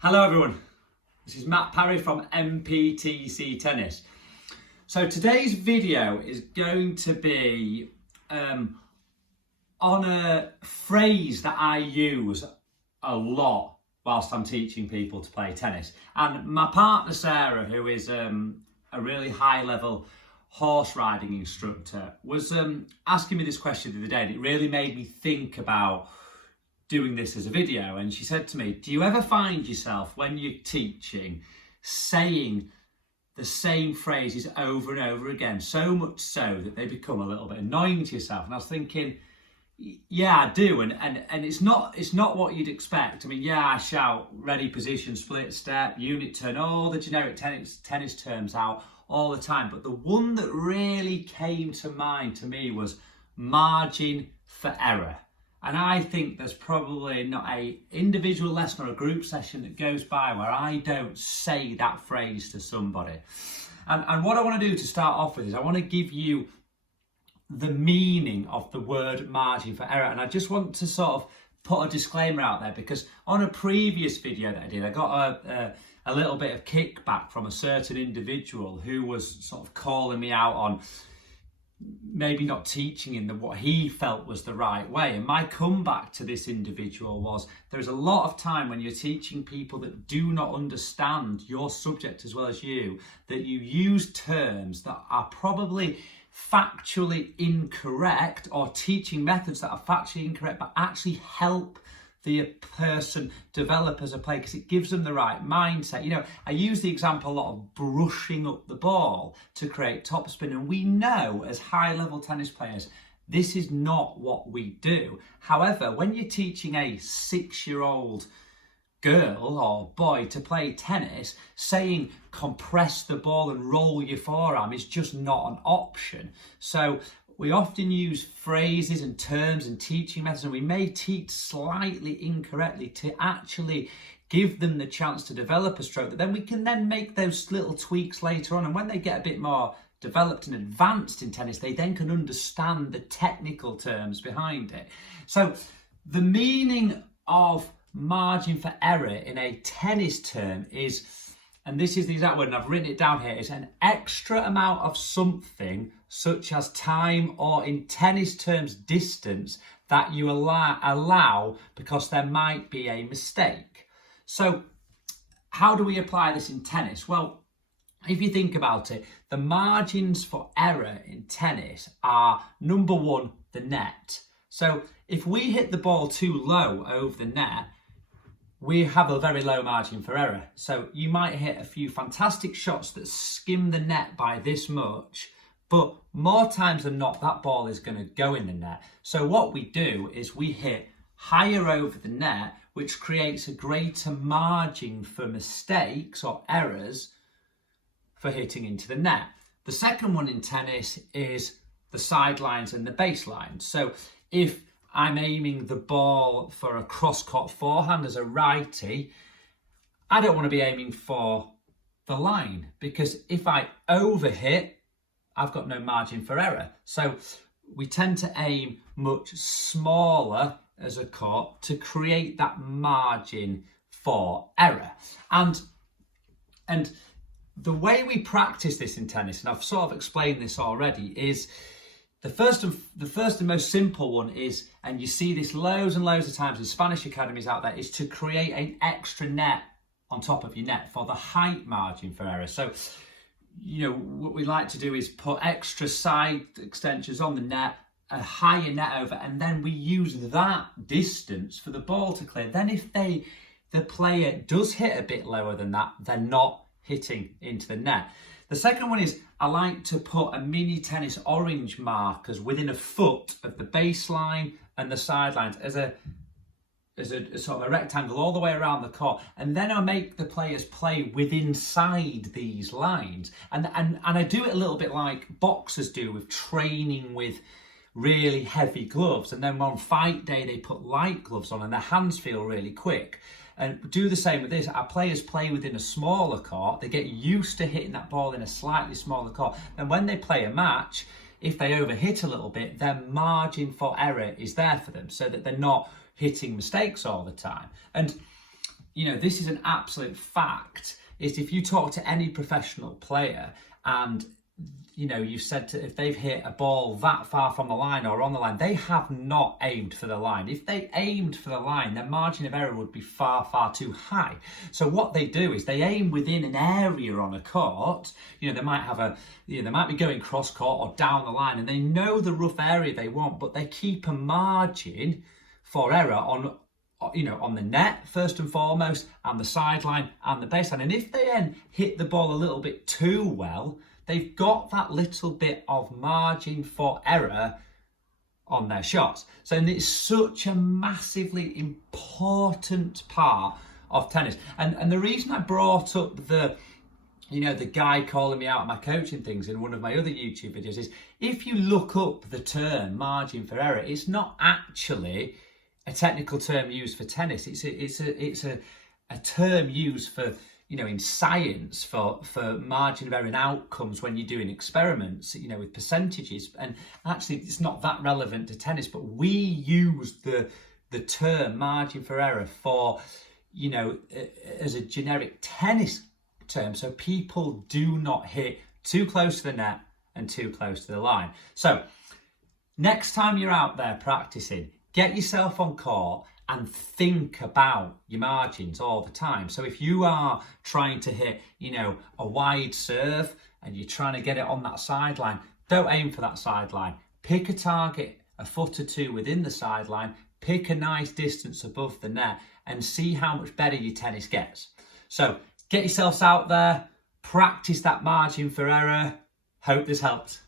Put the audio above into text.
Hello everyone, this is Matt Parry from MPTC Tennis. So today's video is going to be on a phrase that I use a lot whilst I'm teaching people to play tennis. And my partner Sarah, who is a really high level horse riding instructor, was asking me this question the other day, and it really made me think about doing this as a video. And she said to me, do you ever find yourself when you're teaching saying the same phrases over and over again, so much so that they become a little bit annoying to yourself? And I was thinking, yeah, I do, and it's not what you'd expect. I mean, yeah, I shout ready, position, split, step, unit turn, all the generic tennis terms out all the time, but the one that really came to mind to me was margin for error. And I think there's probably not a individual lesson or a group session that goes by where I don't say that phrase to somebody. And what I want to do to start off with is I want to give you the meaning of the word margin for error. And I just want to sort of put a disclaimer out there, because on a previous video that I did, I got a little bit of kickback from a certain individual who was sort of calling me out on maybe not teaching in what he felt was the right way. And my comeback to this individual was, there's a lot of time when you're teaching people that do not understand your subject as well as you, that you use terms that are probably factually incorrect, or teaching methods that are factually incorrect, but actually help the person develop as a player because it gives them the right mindset. You know, I use the example a lot of brushing up the ball to create topspin, and we know as high level tennis players this is not what we do. However, when you're teaching a 6-year-old girl or boy to play tennis, saying compress the ball and roll your forearm is just not an option. So we often use phrases and terms and teaching methods, and we may teach slightly incorrectly to actually give them the chance to develop a stroke, that then we can then make those little tweaks later on. And when they get a bit more developed and advanced in tennis, they then can understand the technical terms behind it. So the meaning of margin for error in a tennis term is, and this is the exact word, and I've written it down here, is an extra amount of something, such as time, or in tennis terms, distance, that you allow because there might be a mistake. So how do we apply this in tennis? Well, if you think about it, the margins for error in tennis are, number one, the net. So if we hit the ball too low over the net, we have a very low margin for error. So you might hit a few fantastic shots that skim the net by this much, but more times than not, that ball is going to go in the net. So what we do is we hit higher over the net, which creates a greater margin for mistakes or errors for hitting into the net. The second one in tennis is the sidelines and the baseline. So if I'm aiming the ball for a cross-court forehand as a righty, I don't want to be aiming for the line, because if I overhit, I've got no margin for error. So we tend to aim much smaller as a court to create that margin for error. And the way we practice this in tennis, and I've sort of explained this already, is the first and most simple one is, and you see this loads and loads of times in Spanish academies out there, is to create an extra net on top of your net for the height margin for error. So, you know, what we like to do is put extra side extensions on the net, a higher net over, and then we use that distance for the ball to clear. Then if the player does hit a bit lower than that, they're not hitting into the net. The second one is, I like to put a mini tennis orange markers within a foot of the baseline and the sidelines as a sort of a rectangle all the way around the court, and then I make the players play with inside these lines, and I do it a little bit like boxers do with training with really heavy gloves, and then on fight day they put light gloves on and their hands feel really quick. And do the same with this. Our players play within a smaller court, they get used to hitting that ball in a slightly smaller court, and when they play a match, if they overhit a little bit, their margin for error is there for them, so that they're not hitting mistakes all the time. And this is an absolute fact, is if you talk to any professional player and you've said if they've hit a ball that far from the line or on the line, they have not aimed for the line. If they aimed for the line, their margin of error would be far, far too high. So what they do is they aim within an area on a court. They might have they might be going cross court or down the line, and they know the rough area they want, but they keep a margin for error on the net first and foremost, and the sideline and the baseline. And if they then hit the ball a little bit too well, they've got that little bit of margin for error on their shots. So it's such a massively important part of tennis. And the reason I brought up the guy calling me out on my coaching things in one of my other YouTube videos is, if you look up the term margin for error, it's not actually a technical term used for tennis. It's a term used for in science for margin of error in outcomes when you're doing experiments, with percentages. And actually, it's not that relevant to tennis, but we use the term margin for error for, as a generic tennis term, so people do not hit too close to the net and too close to the line. So next time you're out there practicing, get yourself on court and think about your margins all the time. So if you are trying to hit, a wide serve and you're trying to get it on that sideline, don't aim for that sideline. Pick a target a foot or two within the sideline, pick a nice distance above the net, and see how much better your tennis gets. So get yourselves out there, practice that margin for error. Hope this helped.